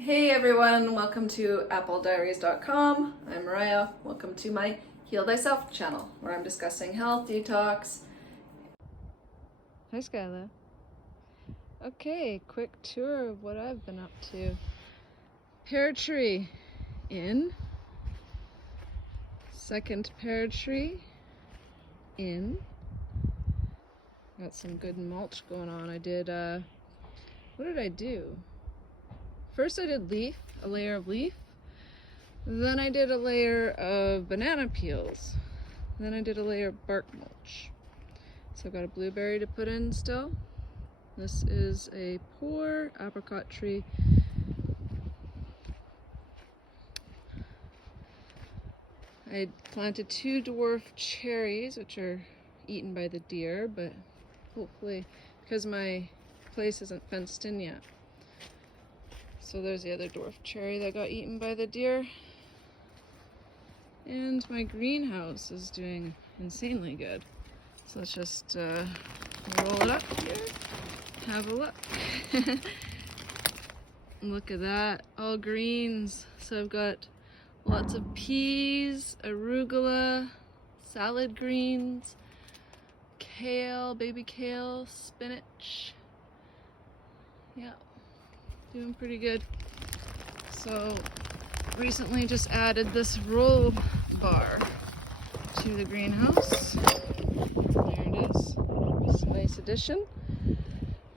Hey everyone, welcome to applediaries.com. I'm Mariah. Welcome to my Heal Thyself channel, where I'm discussing health, detox. Hi Skyla. Okay, quick tour of what I've been up to. Pear tree in. Second pear tree in. Got some good mulch going on. I did, what did I do? First I did leaf, a layer of leaf. Then I did a layer of banana peels. Then I did a layer of bark mulch. So I've got a blueberry to put in still. This is a poor apricot tree. I planted 2 dwarf cherries, which are eaten by the deer, but hopefully, because my place isn't fenced in yet. So there's the other dwarf cherry that got eaten by the deer. And my greenhouse is doing insanely good. So let's just roll it up here. Have a look. Look at that, all greens. So I've got lots of peas, arugula, salad greens, kale, baby kale, spinach. Yeah, doing pretty good. So recently just added this roll bar to the greenhouse. There it is. It's a nice addition.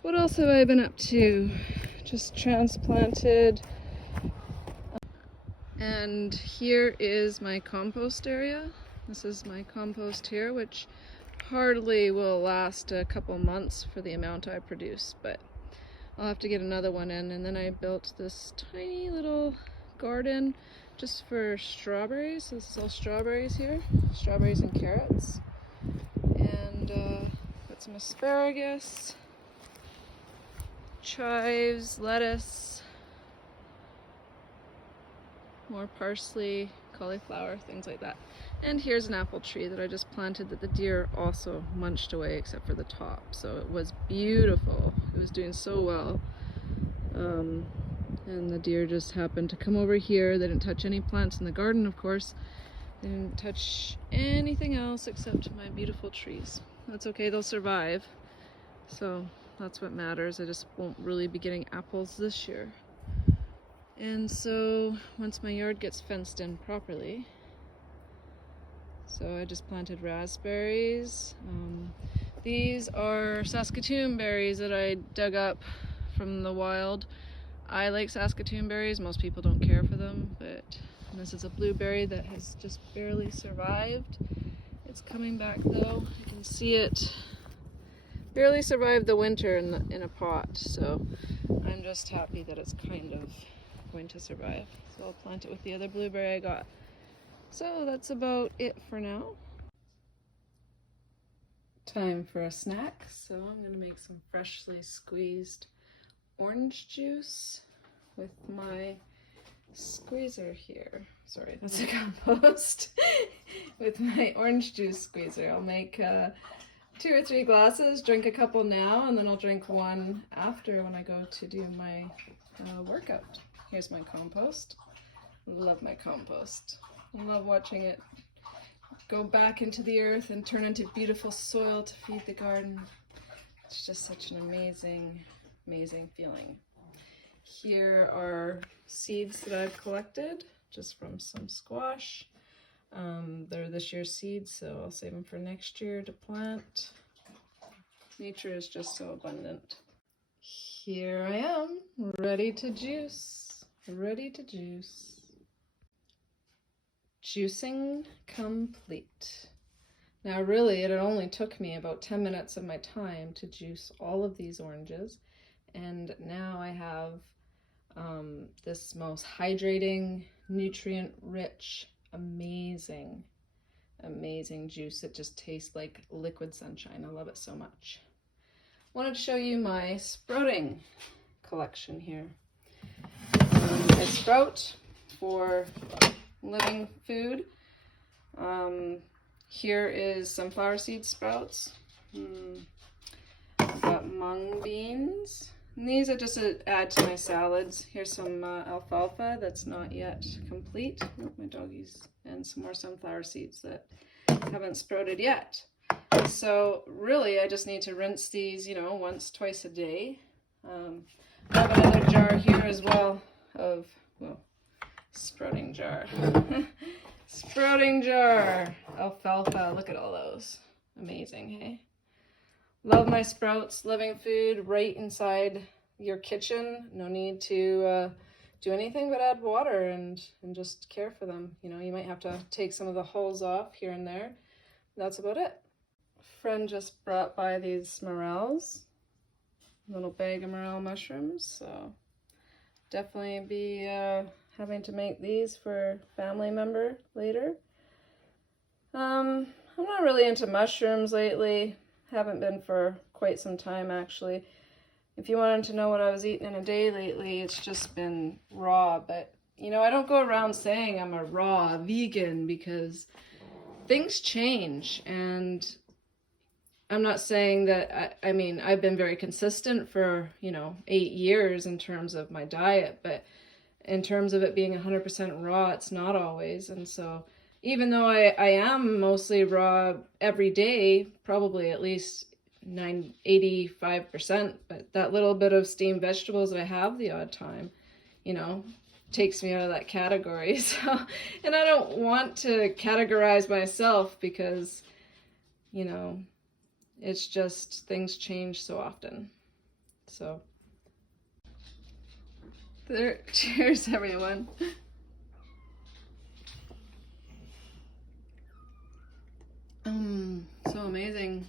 What else have I been up to? Just transplanted. And here is my compost area. This is my compost here, which hardly will last a couple months for the amount I produce, but I'll have to get another one in. And then I built this tiny little garden just for strawberries. So this is all strawberries here, strawberries and carrots. And got some asparagus, chives, lettuce, more parsley, cauliflower, things like that. And here's an apple tree that I just planted that the deer also munched away except for the top. So it was beautiful. It was doing so well. And the deer just happened to come over here. They didn't touch any plants in the garden, of course. They didn't touch anything else except my beautiful trees. That's okay, they'll survive. So that's what matters. I just won't really be getting apples this year. And so once my yard gets fenced in properly, so I just planted raspberries. These are Saskatoon berries that I dug up from the wild. I like Saskatoon berries. Most people don't care for them, but this is a blueberry that has just barely survived. It's coming back though. You can see it barely survived the winter in a pot, so I'm just happy that it's kind of going to survive. So I'll plant it with the other blueberry I got. So that's about it for now. Time for a snack. So I'm gonna make some freshly squeezed orange juice with my squeezer here. Sorry, that's a compost. With my orange juice squeezer. I'll make 2 or 3 glasses, drink a couple now, and then I'll drink one after when I go to do my workout. Here's my compost. Love my compost. I love watching it go back into the earth and turn into beautiful soil to feed the garden. It's just such an amazing, amazing feeling. Here are seeds that I've collected just from some squash. They're this year's seeds, so I'll save them for next year to plant. Nature is just so abundant. Here I am, ready to juice. Ready to juice. Juicing complete. Now really, it only took me about 10 minutes of my time to juice all of these oranges, and now I have this most hydrating, nutrient-rich, amazing juice. It just tastes like liquid sunshine. I love it so much. I wanted to show you my sprouting collection here. I sprout for living food. Here is sunflower seed sprouts. I've got mung beans. And these I just add to my salads. Here's some alfalfa that's not yet complete. Oh, my doggies. And some more sunflower seeds that haven't sprouted yet. So really I just need to rinse these, you know, once, twice a day. I have another jar here as well of, well, sprouting jar. Sprouting jar. Alfalfa. Look at all those. Amazing, hey? Love my sprouts. Living food right inside your kitchen. No need to do anything but add water and just care for them. You know, you might have to take some of the hulls off here and there. That's about it. Friend just brought by these morels. Little bag of morel mushrooms. So definitely be having to make these for family member later. I'm not really into mushrooms lately. Haven't been for quite some time actually. If you wanted to know what I was eating in a day lately, it's just been raw. But you know, I don't go around saying I'm a raw vegan because things change, and I'm not saying that, I mean, I've been very consistent for, you know, 8 years in terms of my diet, but in terms of it being 100% raw, it's not always. And so even though I am mostly raw every day, probably at least 85%, but that little bit of steamed vegetables that I have the odd time, you know, takes me out of that category. So, and I don't want to categorize myself because, you know, it's just things change so often. So, there, cheers everyone. So amazing.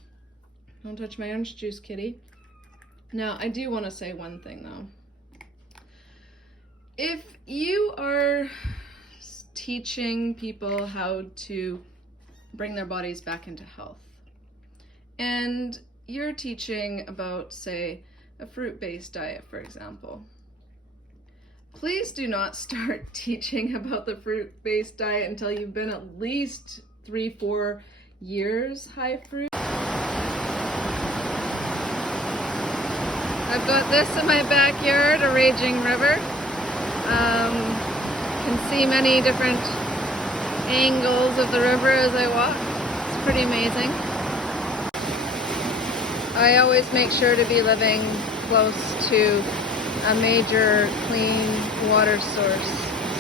Don't touch my orange juice, kitty. Now, I do want to say one thing though. If you are teaching people how to bring their bodies back into health, and you're teaching about, say, a fruit-based diet, for example, please do not start teaching about the fruit-based diet until you've been at least 3-4 years high fruit. I've got this in my backyard, a raging river. Can see many different angles of the river as I walk. It's pretty amazing. I always make sure to be living close to a major clean water source.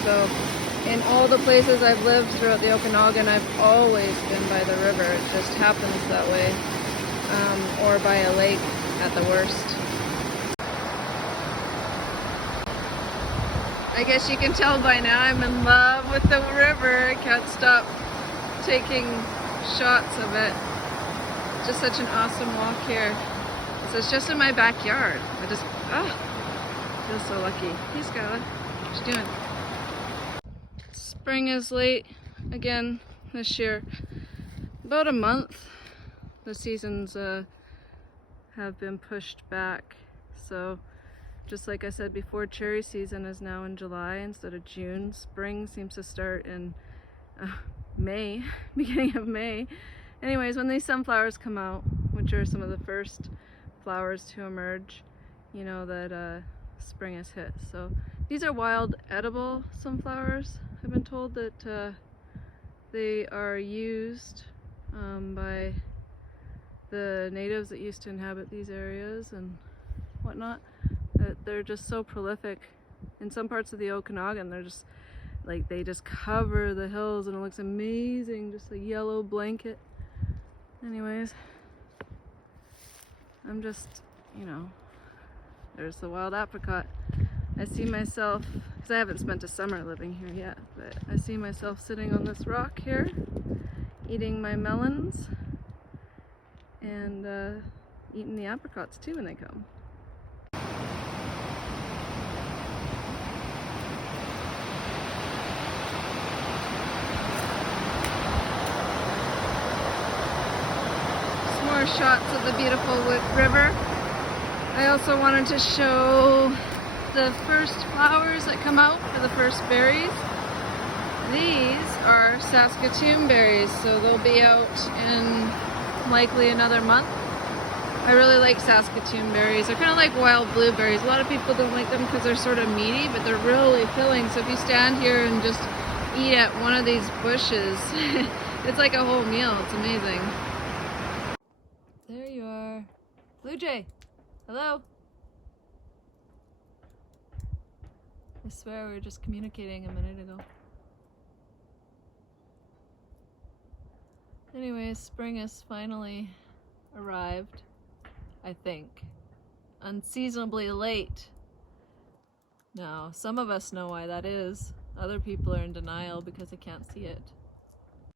So in all the places I've lived throughout the Okanagan, I've always been by the river. It just happens that way. Or by a lake at the worst. I guess you can tell by now I'm in love with the river. I can't stop taking shots of it. Just such an awesome walk here. So it's just in my backyard. I just, feel so lucky. Hey Skylar, what you doing? Spring is late again this year. About a month. The seasons have been pushed back. So just like I said before, cherry season is now in July instead of June. Spring seems to start in May, beginning of May. Anyways, when these sunflowers come out, which are some of the first flowers to emerge, you know that spring has hit. So these are wild edible sunflowers. I've been told that they are used by the natives that used to inhabit these areas and whatnot. They're just so prolific. In some parts of the Okanagan, they're just like, they just cover the hills and it looks amazing, just a yellow blanket. Anyways, I'm just, you know, there's the wild apricot. I see myself, because I haven't spent a summer living here yet, but I see myself sitting on this rock here, eating my melons, and eating the apricots too when they come. More shots of the beautiful river. I also wanted to show the first flowers that come out for the first berries. These are Saskatoon berries, so they'll be out in likely another month. I really like Saskatoon berries. They're kind of like wild blueberries. A lot of people don't like them because they're sort of meaty, but they're really filling. So if you stand here and just eat at one of these bushes, it's like a whole meal. It's amazing. There you are. Blue jay. Hello. I swear we were just communicating a minute ago. Anyways, spring has finally arrived, I think. Unseasonably late. Now, some of us know why that is. Other people are in denial because they can't see it.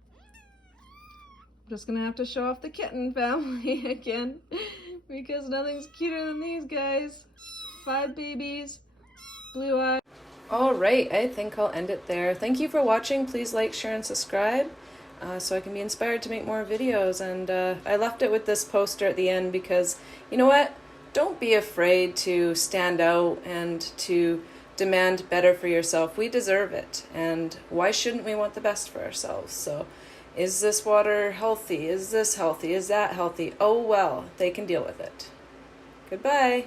I'm just gonna have to show off the kitten family again because nothing's cuter than these guys. 5 babies, blue eyes. Alright, I think I'll end it there. Thank you for watching. Please like, share, and subscribe. So I can be inspired to make more videos, and I left it with this poster at the end because, you know what, don't be afraid to stand out and to demand better for yourself. We deserve it, and why shouldn't we want the best for ourselves? So is this water healthy? Is this healthy? Is that healthy? Oh well, they can deal with it. Goodbye.